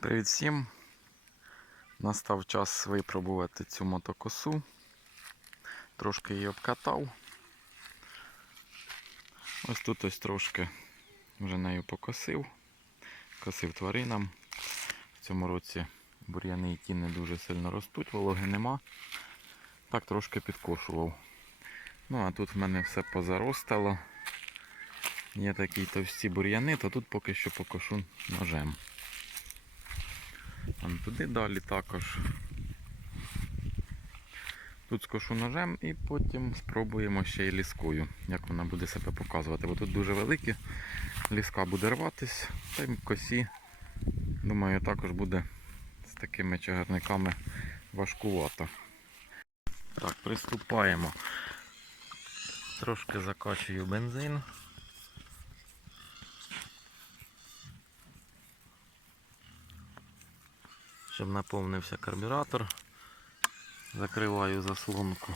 Привіт всім! Настав час випробувати цю мотокосу. Трошки її обкатав. Ось тут ось трошки вже нею покосив. Косив тваринам. В цьому році бур'яни і ті не дуже сильно ростуть, вологи нема. Так трошки підкошував. Ну а тут в мене все позаростало. Є такі товсті бур'яни, то тут поки що покошу ножем. Там туди далі також. Тут скошу ножем і потім спробуємо ще й ліскою, як вона буде себе показувати. Бо тут дуже великі, ліска буде рватись, та й косі, думаю, також буде з такими чагарниками важкувато. Так, приступаємо. Трошки закачую бензин. Щоб наповнився карбюратор. Закриваю заслонку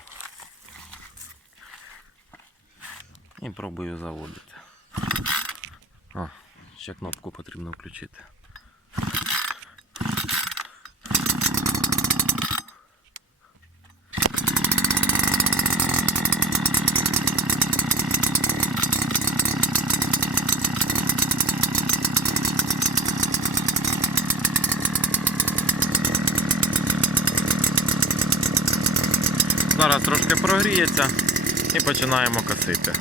і пробую заводити. А, ще кнопку потрібно включити. Зараз трошки і починаємо косити.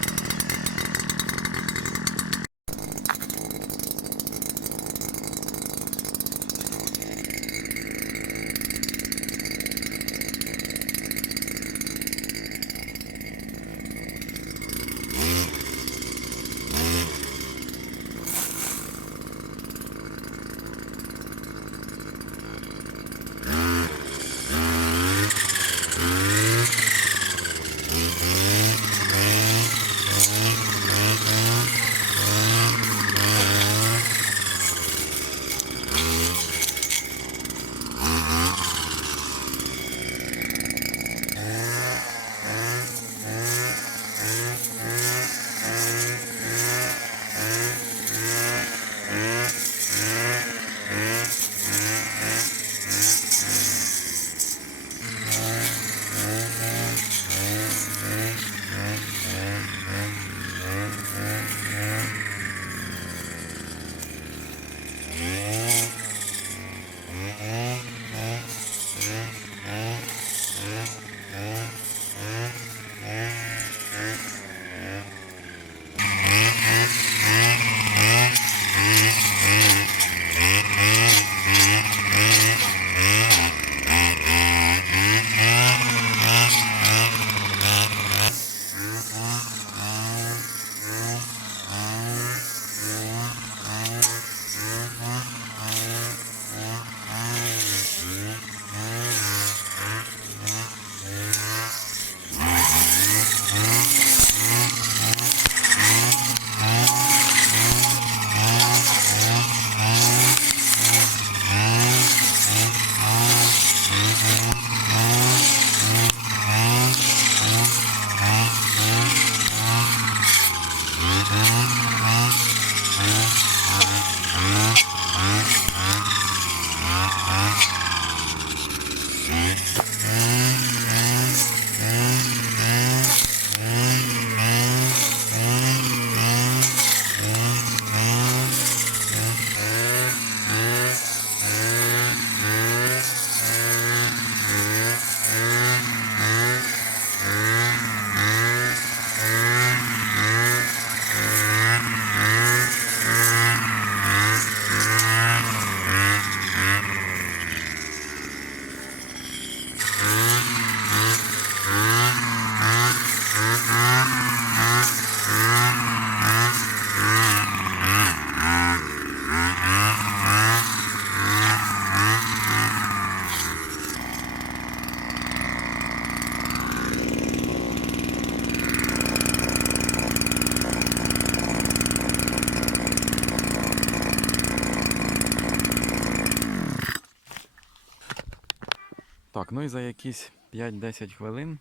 І за якісь 5-10 хвилин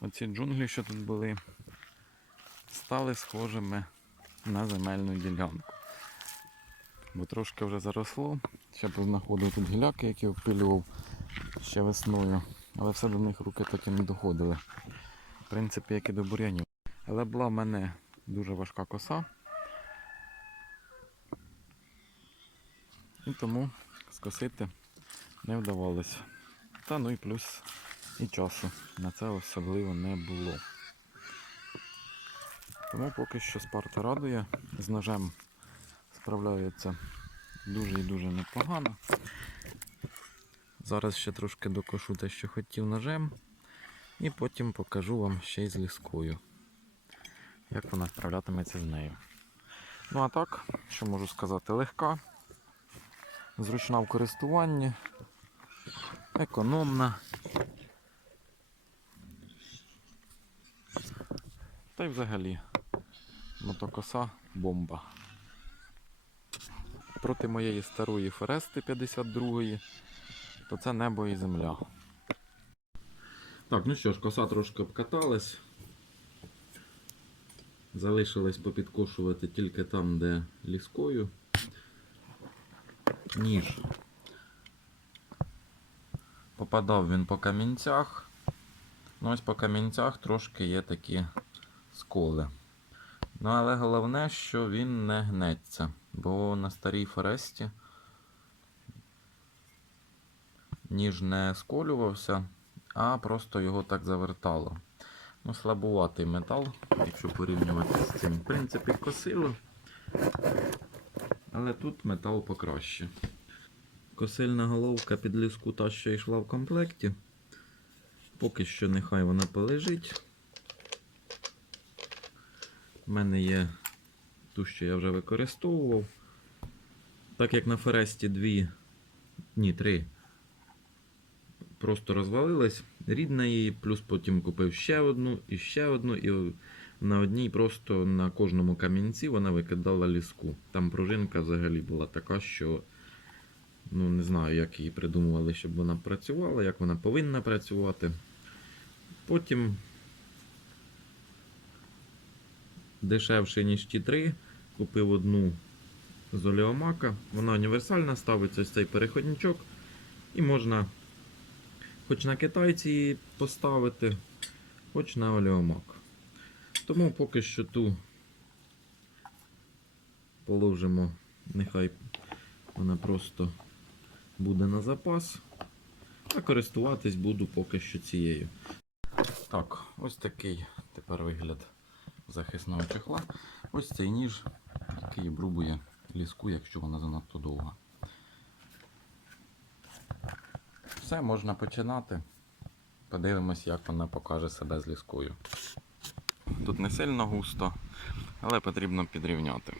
оці джунглі, що тут були, стали схожими на земельну ділянку. Бо трошки вже заросло, Ще познаходив тут гіляки, які обпилював ще весною. Але все до них руки так і не доходили. В принципі, як і до бур'янів. Але була в мене дуже важка коса. І тому скосити не вдавалося. Та ну і плюс і часу на це особливо не було. Тому поки що Спарта радує. З ножем справляється дуже і дуже непогано. Зараз ще трошки докошу те, що хотів ножем. І потім покажу вам ще й з ліскою. Як вона справлятиметься з нею. Ну а так, що можу сказати, легка, зручна в користуванні, економна. Та й взагалі мотокоса бомба. Проти моєї старої Ферести 52-ї, то це небо і земля. Так, ну що ж, коса трошки обкаталась. Залишилось попідкошувати тільки там, де ліскою. Ніж. Попадав він по камінцях. Ну ось по камінцях трошки є такі сколи. Ну, але головне, що він не гнеться, бо на старій форесті ніж не сколювався, а просто його так завертало. Ну, слабуватий метал, якщо порівнювати з цим. В принципі, косило, але тут метал покраще. Косильна головка під ліску та, що йшла в комплекті. Поки що нехай вона полежить. У мене є ту, що я вже використовував. Так як на Фересті дві, ні, три просто розвалилась, рідна її, плюс потім купив ще одну і ще одну, і на одній просто на кожному камінці вона викидала ліску. Там пружинка взагалі була така, що ну не знаю, як її придумували, щоб вона працювала, як вона повинна працювати. Потім дешевше, ніж ті три. Купив одну з олеомака. Вона універсальна, ставиться ось цей переходничок. І можна хоч на китайці її поставити, хоч на олеомак. Тому поки що ту положимо, нехай вона просто буде на запас. А користуватись буду поки що цією. Так, ось такий тепер вигляд захисного чехла. Ось цей ніж, який обрубує ліску, якщо вона занадто довга. Все, можна починати. Подивимось, як вона покаже себе з ліскою. Тут не сильно густо, але потрібно підрівняти.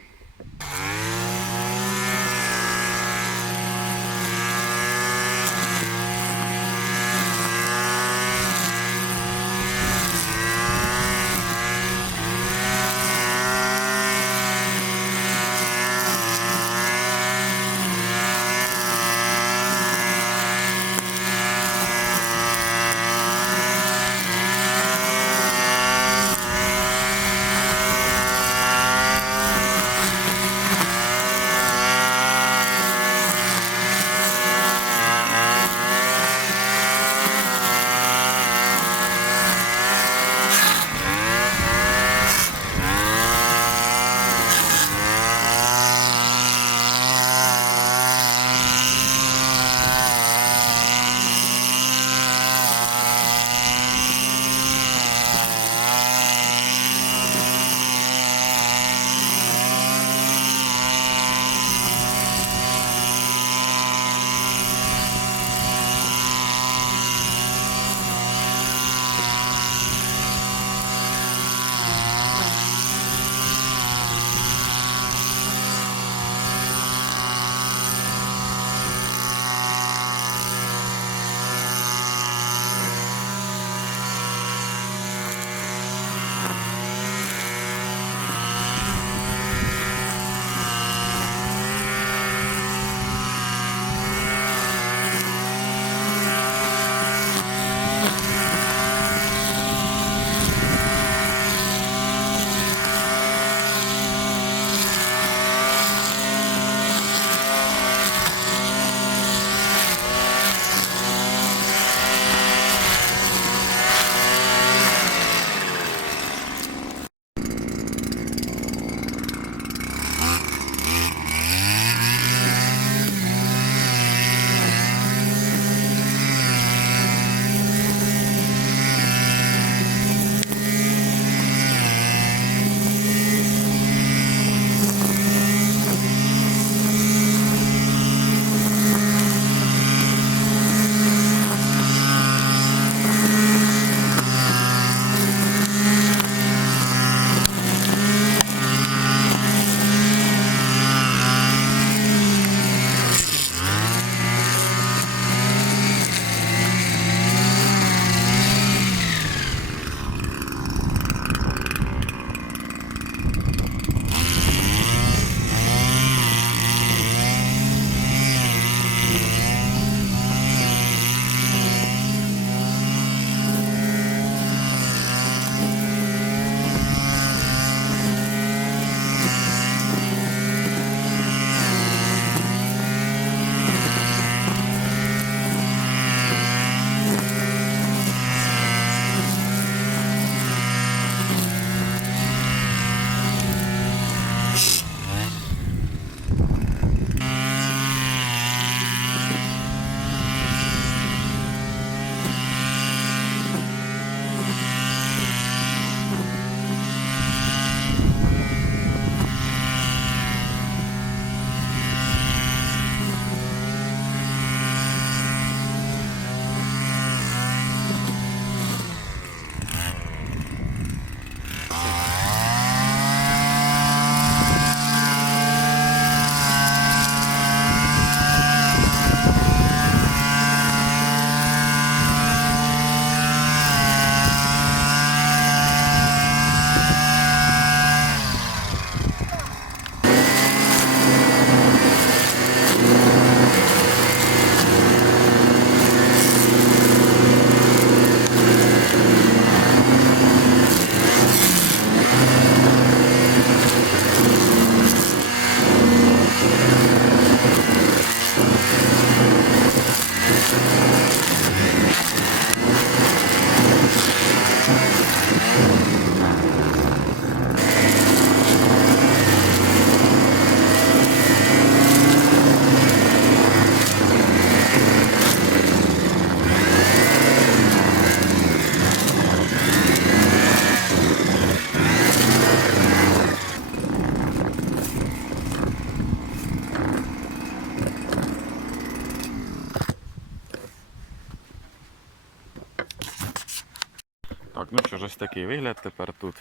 Такий вигляд тепер тут.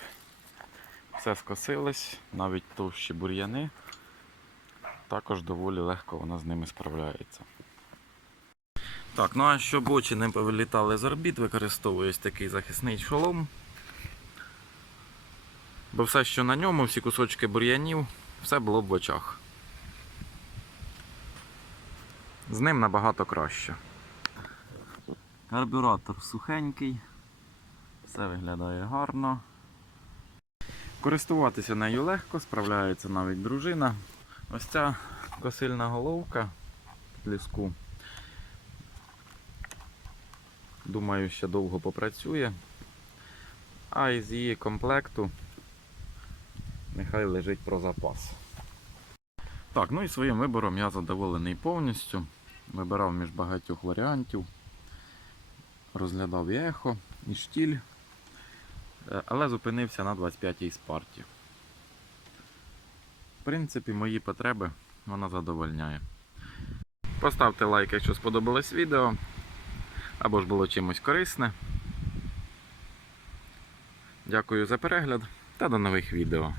Все скосилось, навіть товщі бур'яни. Також доволі легко вона з ними справляється. Так, ну а щоб очі не повилітали з орбіт, використовую ось такий захисний шолом. Бо все, що на ньому, всі кусочки бур'янів, все було б в очах. З ним набагато краще. Карбюратор сухенький, все виглядає гарно. Користуватися нею легко, справляється навіть дружина. Ось ця косильна головка ліску. Думаю, ще довго попрацює. А із її комплекту нехай лежить про запас. Так, ну і своїм вибором я задоволений повністю. Вибирав між багатьох варіантів. Розглядав і ехо, і штіль. Е, Але зупинився на 25-й спарті. В принципі, мої потреби вона задовольняє. Поставте лайк, якщо сподобалось відео, або ж було чимось корисне. Дякую за перегляд та до нових відео.